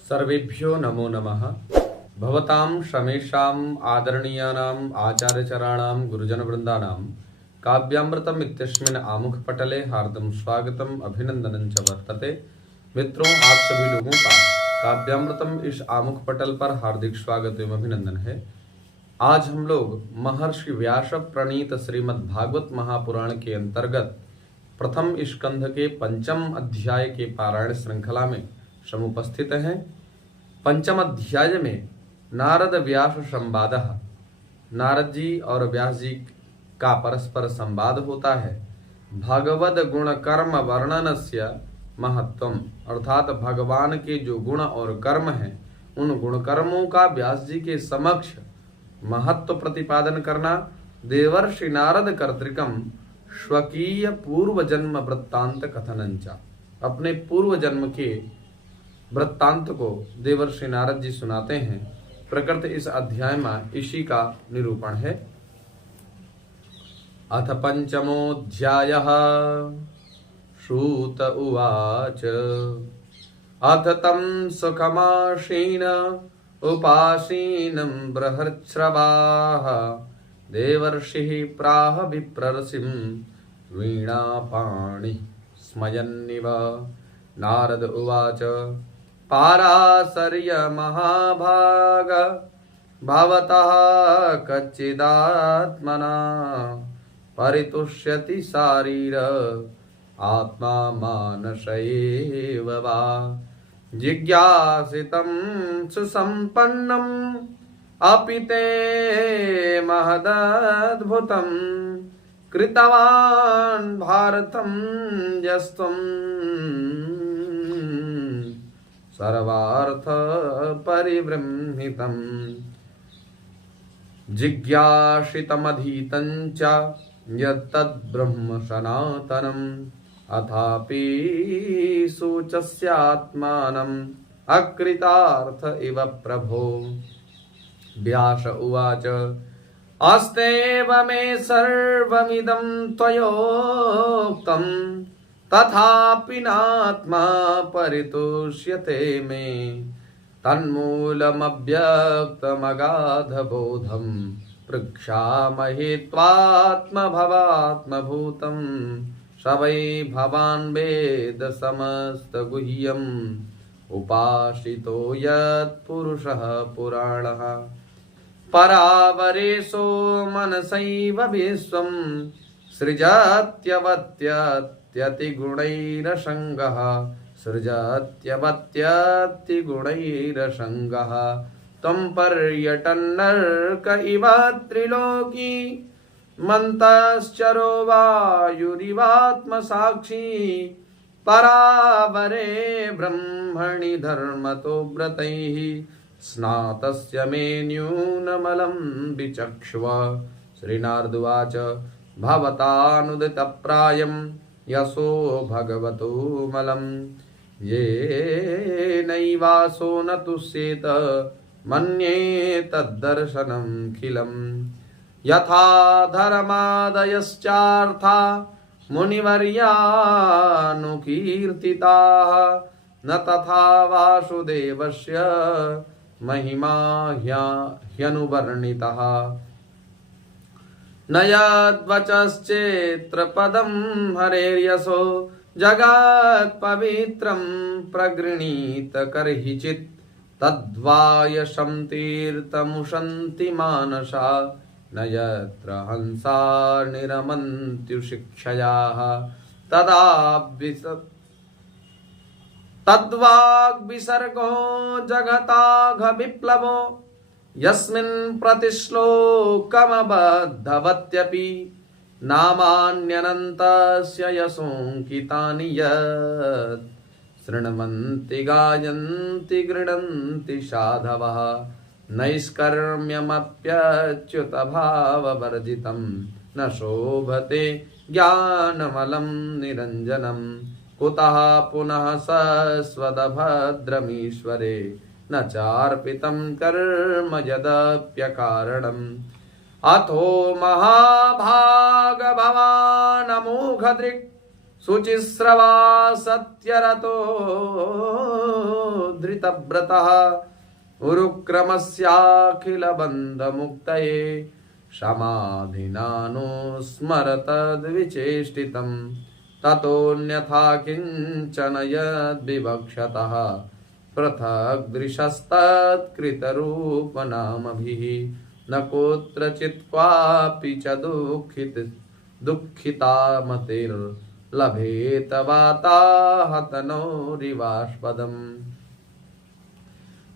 सर्वेभ्यो नमो नमः। भवतां श्रमेषाम् आदरणीयानाम् आचार्यचराणां गुरुजनवृन्दानां काव्यामृतम् इत्यस्मिन् आमुखपटले हार्दं स्वागतम अभिनंदनं च वर्तते। मित्रों, आप सभी लोगों का काव्यामृतम इस आमुख पटल पर हार्दिक स्वागत एवं अभिनंदन है। आज हम लोग महर्षि व्यास प्रणीत श्रीमद् भागवत महापुराण के अंतर्गत प्रथम स्कंध के पंचम अध्याय के पारायण श्रृंखला में समुपस्थित हैं। पंचम अध्याय में नारद व्यास संवाद, नारद जी और व्यास जी का परस्पर संवाद होता है। भगवद गुण कर्म वर्णनस्य महत्वम, अर्थात भगवान के जो गुण और कर्म हैं उन गुण कर्मों का व्यास जी के समक्ष महत्व प्रतिपादन करना। देवर्षि नारद कर्तृकम स्वकीय पूर्व जन्म वृत्तांत कथनंचा, अपने पूर्व जन्म के वृत्तांत को देवर्षि नारद जी सुनाते हैं। प्रकृत इस अध्याय में इसी का निरूपण है। अथ पंचमोऽध्यायः। श्रुत उवाच अथ तं सुखमासीन उपासीनं बृहच्छ्रवाः देवर्षिः प्राह विप्रर्षिं वीणापाणि स्मयन्निव। नारद उवाच पाराशर्य महाभाग भवतः कच्चिदात्मना परितुष्यति शारीर आत्मा मानस एव वा। जिज्ञासितं सुसम्पन्नम् अपि ते महदद्भुतं कृतवान् भारतं यस्त्वं सर्वार्थ परिबृंहितं। जिज्ञासितमधीतं च यत्तद्ब्रह्म सनातनम् अथापि सूचस्यात्मानम् अकृतार्थ इव प्रभो। व्यास उवाच अस्तेव मे सर्वमिदं त्वयोक्तं तथापि नात्मा परितुष्यते मे। तन्मूलमव्यक्तमगाधबोधं पृक्षामहे त्वात्मभवात्मभूतं। स वै भवान् वेद समस्तगुह्यम् उपासितो यत्पुरुषः पुराणः। परावरेशो मनसैव विश्वं सृजत्यवत्यत्यतिगुणैरसङ्गः। सृजत्यवत्यतिगुणैरसङ्गः त्वं पर्यटन्नर्क इव त्रिलोकी मन्तश्चरो वायुरिवात्मसाक्षी। परावरे ब्रह्मणि धर्मतो व्रतैः स्नातस्य मे न्यूनमलं विचक्ष्व। श्रीनारदुवाच भवतानुदितप्रायं यशो भगवतो मलं येनैवासो न तुष्येत मन्ये तद्दर्शनमखिलम्। यथा धर्मादयश्चार्था मुनिवर्यानुकीर्तिताः न तथा वासुदेवस्य महिमा ह्यनुवर्णितः। न यद्वचश्चेत्र पदं हरेर्यशो जगत्पवित्रं प्रगृणीत कर्हिचित् तद्वायशं तीर्थमुशन्ति मानसा। न यत्र हंसा निरमन्त्युशिक्षयाः तद्वाग्विसर्गो जगताघ विप्लवो यस्मिन् प्रतिश्लोकमबद्धवत्यपि नामान्यनन्तस्य यशोऽङ्कितानि यत् शृण्वन्ति गायन्ति गृह्णन्ति साधवः। नैष्कर्म्यमप्यच्युतभाववर्जितं न शोभते ज्ञानमलं निरञ्जनम्। कुतः पुनः सस्वदभद्रमीश्वरे न चार्पितं कर्म यदप्यकारणम्। अथो महाभाग भवानमोघदृक् शुचिस्रवा सत्यरतो धृतव्रतः उरुक्रमस्याखिलबन्धमुक्तये समाधिनानुस्मरतद्विचेष्टितम् ततोऽन्यथा किञ्चन यद्विवक्षतः पृथग्दृशस्तत्कृतरूपनामभिः न कुत्रचित् क्वापि च दुःखितामतिर्लभेत वाताहतनोरिवास्पदम्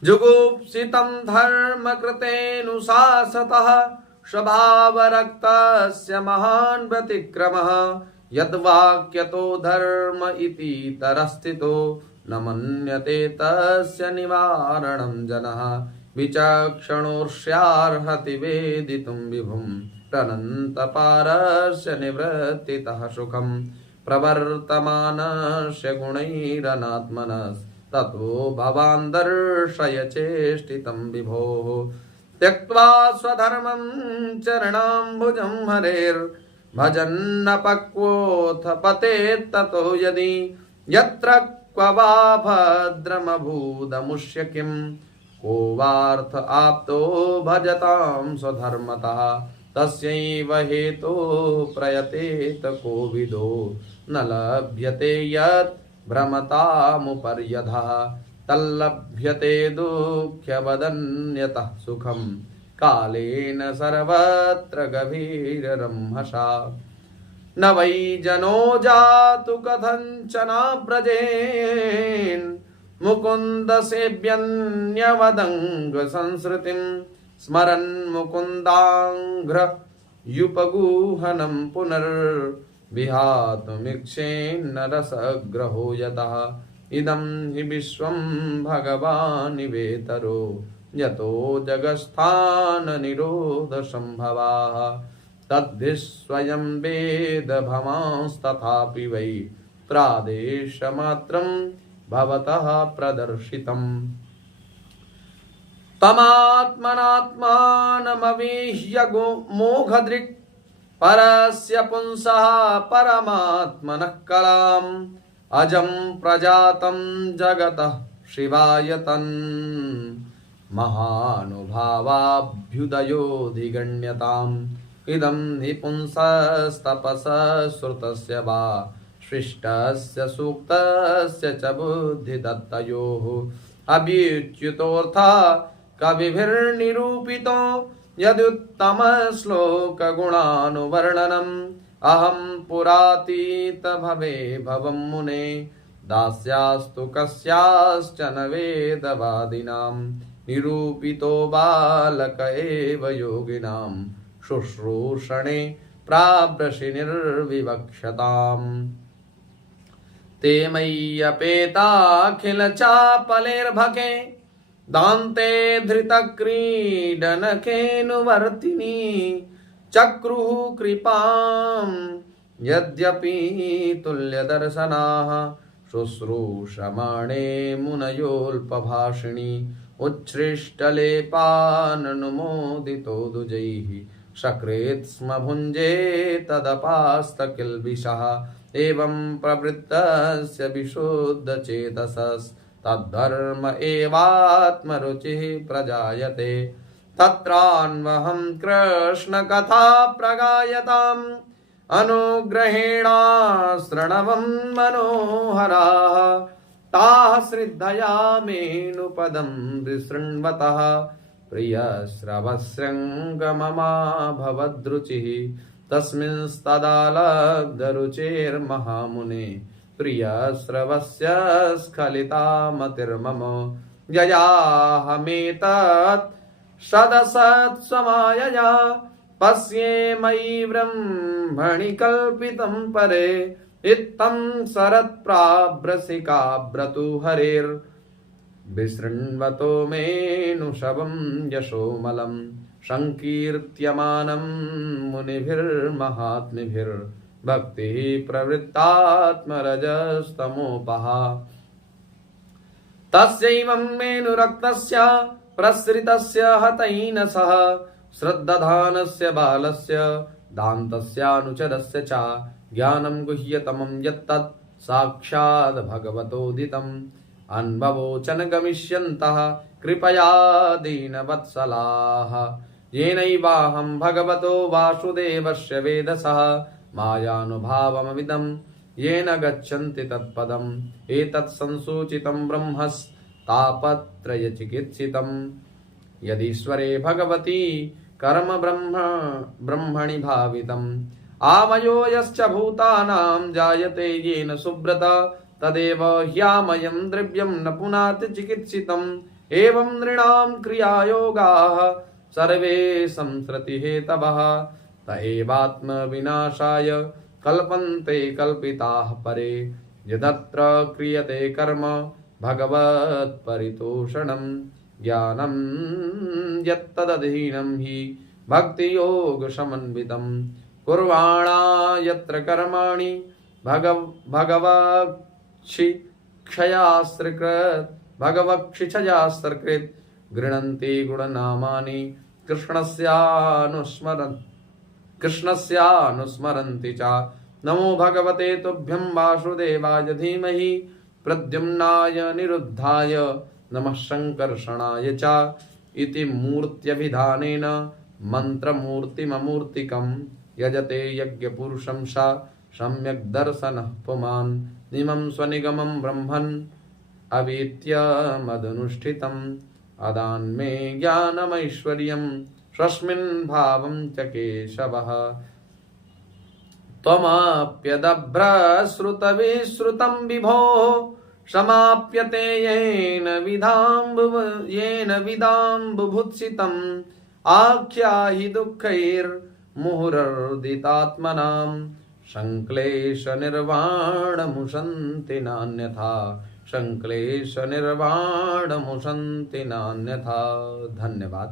जुगुप्सितं धर्मकृतेऽनुशासतः स्वभावरक्तस्य महान् व्यतिक्रमः यद्वाक्यतो धर्म इति तरस्थितो न मन्यते तस्य निवारणं जनः विचक्षणोर्ष्यार्हति वेदितुं विभुं प्रनन्तपारस्य निवृत्तितः सुखं प्रवर्तमानस्य गुणैरनात्मनस्ततो भवान् दर्शय चेष्टितं विभोः त्यक्त्वा स्वधर्मं चरणाम्बुजं हरेर्भजन्नपक्वोऽथ पतेत्ततो यदि यत्र क्व वा भद्रमभूदमुष्य किं को वार्थ आप्तो भजतां स्वधर्मतः तस्यैव हेतो प्रयतेत कोविदो न लभ्यते यत् भ्रमतामुपर्यधः तल्लभ्यते दुःख्यवदन्यतः सुखं कालेन सर्वत्र गभीररंहसा न वै जनो जातु कथञ्चनाव्रजेन् मुकुन्दसेव्यन्यवदङ्ग संसृतिं स्मरन् मुकुन्दाङ्घ्रयुपगूहनं पुनर्विहातुमिच्छेन्न रसग्रहो यतः इदं हि विश्वं भगवान् निवेतरो यतो जगत्स्थाननिरोधसम्भवाः तद्धि स्वयं वेद भवांस्तथापि वै प्रादेशमात्रं भवतः प्रदर्शितम् तमात्मनात्मानमवेह्य मोघदृक् परस्य पुंसः परमात्मनः कलाम् अजं प्रजातं जगतः शिवाय तन् महानुभावाभ्युदयोऽधिगण्यताम् इदं हि पुंसस्तपसः श्रुतस्य वा सृष्टस्य सूक्तस्य च बुद्धिदत्तयोः अभ्युच्युतोऽर्थः कविभिर्निरूपितो यदुत्तमश्लोकगुणानुवर्णनम् अहं पुरातीत भवे भवं मुने दास्यास्तु कस्याश्चन वेदवादिनां निरूपितो बालक एव योगिनां शुश्रूषणे प्रावृषि निर्विवक्षताम् ते मय्यपेताखिलचापलेर्भके दान्ते धृतक्रीडनकेऽनुवर्तिनी चक्रुः कृपां यद्यपि तुल्यदर्शनाः शुश्रूषमाणे मुनयोऽल्पभाषिणी उच्छ्रिष्टलेपाननुमोदितो दुजैः सकृत् स्म भुञ्जे तदपास्तकिल्बिषः एवं प्रवृत्तस्य विशुद्धचेतसस्तद्धर्म एवात्मरुचिः प्रजायते तत्रान्वहं कृष्णकथा प्रगायताम् अनुग्रहेणाश्रणवं मनोहराः ताः श्रद्धया मेनुपदं विशृण्वतः प्रियश्रवस्रङ्गममा भवद्रुचिः तस्मिंस्तदालब्धरुचेर्महामुने प्रियश्रवस्य स्खलिता मतिर्मम ययाहमेतत् सदसत्स्वमायया पश्ये मयि ब्रह्मणि कल्पितं परे इत्थं शरत्प्राभ्रसिकाभ्रतु हरेर्विशृण्वतो मेऽनुशवं यशोमलं संकीर्त्यमानं मुनिभिर्महात्मिभिर्भक्तिः प्रवृत्तात्मरजस्तमोपः तस्यैवं मेनुरक्तस्य प्रसृतस्य हतैन सह श्रद्दधानस्य बालस्य दान्तस्यानुचरस्य च ज्ञानं गुह्यतमं यत्तत् साक्षात् भगवतोदितम् अनुभवोचन गमिष्यन्तः कृपया दीनवत्सलाः येनैवाहं भगवतो वासुदेवस्य वेदसः मायानुभावमविदं येन गच्छन्ति तत्पदम् एतत् संसूचितं ब्रह्मस्तापत्रयचिकित्सितम् यदीश्वरे भगवती कर्म ब्रह्मणि भावितम् आवयो यश्च भूतानां जायते येन सुब्रत तदेव ह्यामयं द्रव्यं न पुनाति चिकित्सितम् एवं नृणां क्रियायोगाः सर्वे संसृतिहेतवः त एवात्मविनाशाय कल्पन्ते कल्पिताः परे यदत्र क्रियते कर्म भगवत्परितोषणं ज्ञानं यत्तदधीनं हि भक्तियोगसमन्वितं कुर्वाणा यत्र कर्माणि भगवक्षिक्षयास्त्रकृत् गृह्णन्ति गुणनामानि कृष्णस्यानुस्मरन्ति च नमो भगवते तुभ्यं वासुदेवाय धीमहि प्रद्युम्नाय निरुद्धाय नमः संकर्षणाय च इति मूर्त्यभिधानेन मन्त्रमूर्तिममूर्तिकं यजते यज्ञपुरुषं सा सम्यक् दर्शनः पुमान् निमं स्वनिगमं ब्रह्मन् अवीत्य मदनुष्ठितम् अदान्मे ज्ञानमैश्वर्यं स्वस्मिन् भावं च केशवः त्वमाप्यदभ्रश्रुतविश्रुतं विभो समाप्यते येन विदाम्बुभुत्सितम् आख्याहि दुःखैर्मुहुरर्दितात्मनां संक्लेशनिर्वाणमुशन्ति नान्यथा संक्लेशनिर्वाणमुशन्ति नान्यथा। धन्यवाद।